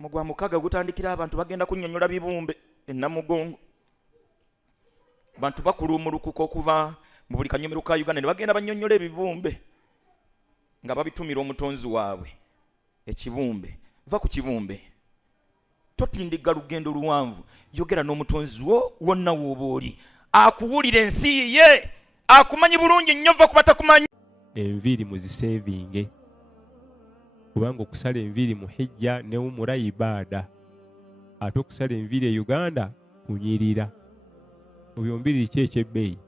mugwa mukaga gutandikira abantu bagenda kunnyonnyola bibumbe ennamugongo. Bantu bakulumulukuka okuva mu buli kanyomero ka Uganda ne bagenda bannyonnyola ebibumbe nga babitumira omutonzi waabwe. Ekibumbe va ku kibumbe, totindiga lugendo luwanvu, yogera n'omutonzi wo wonna w'oba oli, akuwulira ensi ye, akumanyi bulungi nnyo va kuba takumanyi. Enviiri muzisevinge, kubanga okusala enviiri mu hijja ne umura ibaada, ate okusala enviiri e Uganda kunyirira. Obyombiri ki ekyebbeeyi?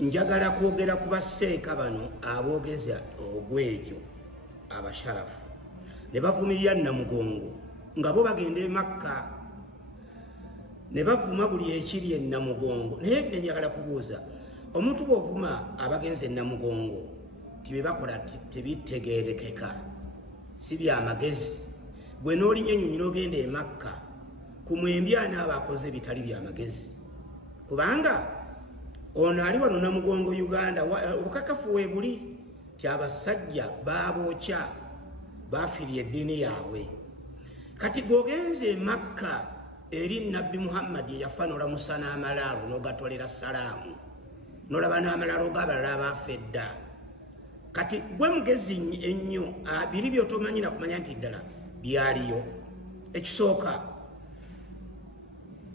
Njagala kwogera ku basseeka bano aboogeza ogwejo abasharafu ne bavumirira Namugongo nga bo bagenda e Makka ne bavuma buli ekiri e Namugongo. Naye njagala kubuuza, omuntu bw'ovuma abagenze e Namugongo tibe bakola tebitegeerekeka, si byamagezi. Bwe n'olinnya ennyonyi n'ogenda e Makka ku mwembi ani aba akoze bitali byamagezi, kubanga ono ali wano Namugongo Uganda obukakafu we buli ti abasajja babookya bafiirye eddiini yaabwe. Kati gwogenze e Makka eri Nabbi Muhammad eyafa n'olamusa n'amalaalo n'ogatolera salaamu n'olaba n'amalaalo g'abalala abaafa edda. Kati gwe mugezi ennyo, biri by'otomanyi na kumanya nti ddala byaliyo. Ekisooka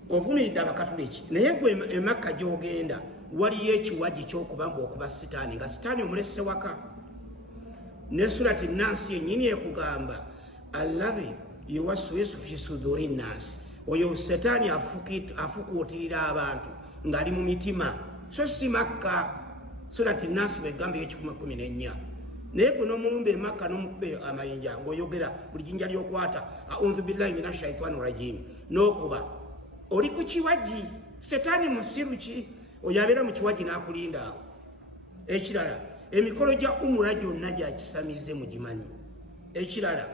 ovumiridde Abakatuliki, naye gwe e Makka gy'ogenda waliyo ekiwaji ky'okubamba okuba sitaani, nga sitaani omulese waka. Ne surati Naasi yennyini ekugamba alladhi yuwaswisu fi suduri nnaasi, oyo setaani afukuutirira abantu ng'ali mu mitima, so si Makka. Surati Naasi bwegamba ekikumi 14. Naye gwe n'omulumba e Makka n'omukuba amayinja ng'oyogera buli jjinja ly'okwata audhu billahi minash shaitani rajim n'okuba oli ku kiwaji. Setaani musiru ki? Oyo abeera mu kiwaji n'akulinda awo. Ekirala, emikolo gya umura gyonna gyakisamize mugimanyi. Ekirala,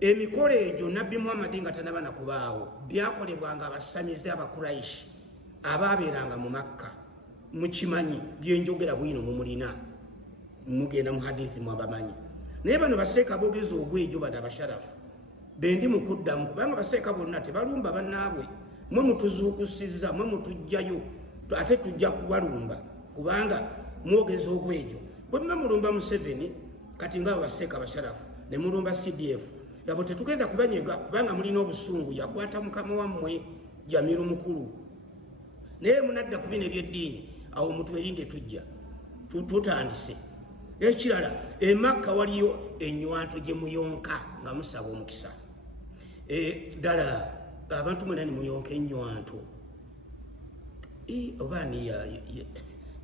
emikolo egyo Nabbi Muhammad nga tanaba na kubaawo byakolebwanga abasamize Abakuraishi abaabeeranga mu Makka. Mukimanyi byenjogera bwino mumulina, mugenda mu hadithi mwabamanyi. Naye bano baseeka boogeza ogwejo bano abasharafu bendi mu kuddamu, kubanga baseeka bonna tebalumba bannaabwe. Mwe mutuzuukusizza, mwe mutujjayo ate tujja kubalumba kubanga mwogeza ogwejo. Bwe muba mulumba Museveni kati nga baseeka basharafu ne mulumba CDF, yabo tetugenda kubanyega kubanga mulina obusungu, yakwata mukama wammwe Jamiru mukulu. Naye munadda ku bino ebyeddiini, awo mutwerinde tujja tutandise. Ekirala, e Makka waliyo ennywanto gye muyonka nga musaba omukisa. Ddala abantu mwena ne muyonka ennywanto obaani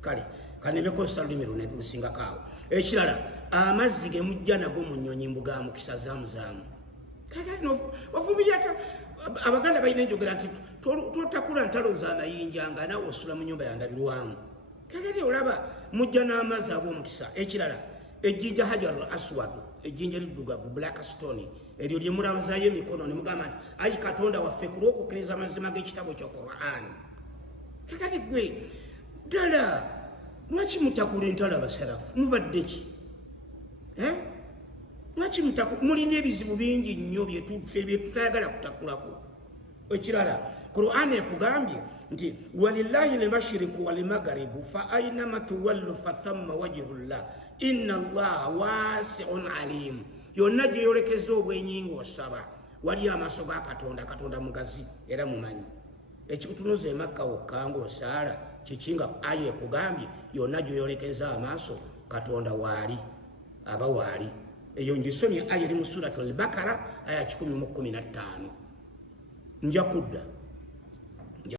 kale kanebekosa lulimi lusingakaawo. Ekirala, amazzi ge mujja nago mu nnyonyi mbuga mukisa zaamuzaamu. Kakati ovumirira Abaganda balina enjogera nti totakula ntalo z'amayinja nga naawe osula mu nnyumba yandabirwamu. Kakati olaba mujja n'amazzi ag'omukisa. Ekirala, ejjinja Hajarul Aswad, ejjinja eriddugavu black stone, eryo lye mulawuzaayo emikono ne mugamba nti ayi Katonda waffe ku lw'okukkiriza amazima g'ekitabo kya Quran. Kakati gwe ddala lwaki mutakula entalo abasarafu? Mubadde ki? Lwaki mulina ebizibu bingi nnyo bye tutayagala kutakulako. Ekirala, Qur'an ekugambye nti walillahi al-mashriqu wal-maghribu fa aynama tuwallu fa thamma wajhullah inna Allaha wasi'un alim. Yonna gye yolekeza obwenyingi osaba wali amaaso ga Katonda, Katonda mugazi era mumanyi. Ekikutunuza e Makka wokka ng'osaala kiki nga aya ekugambye yonna gye yolekeza amaaso Katonda waali aba waali. Eyo ngisomye aya eri mu Suratul Bakara aya 115. Nja kudda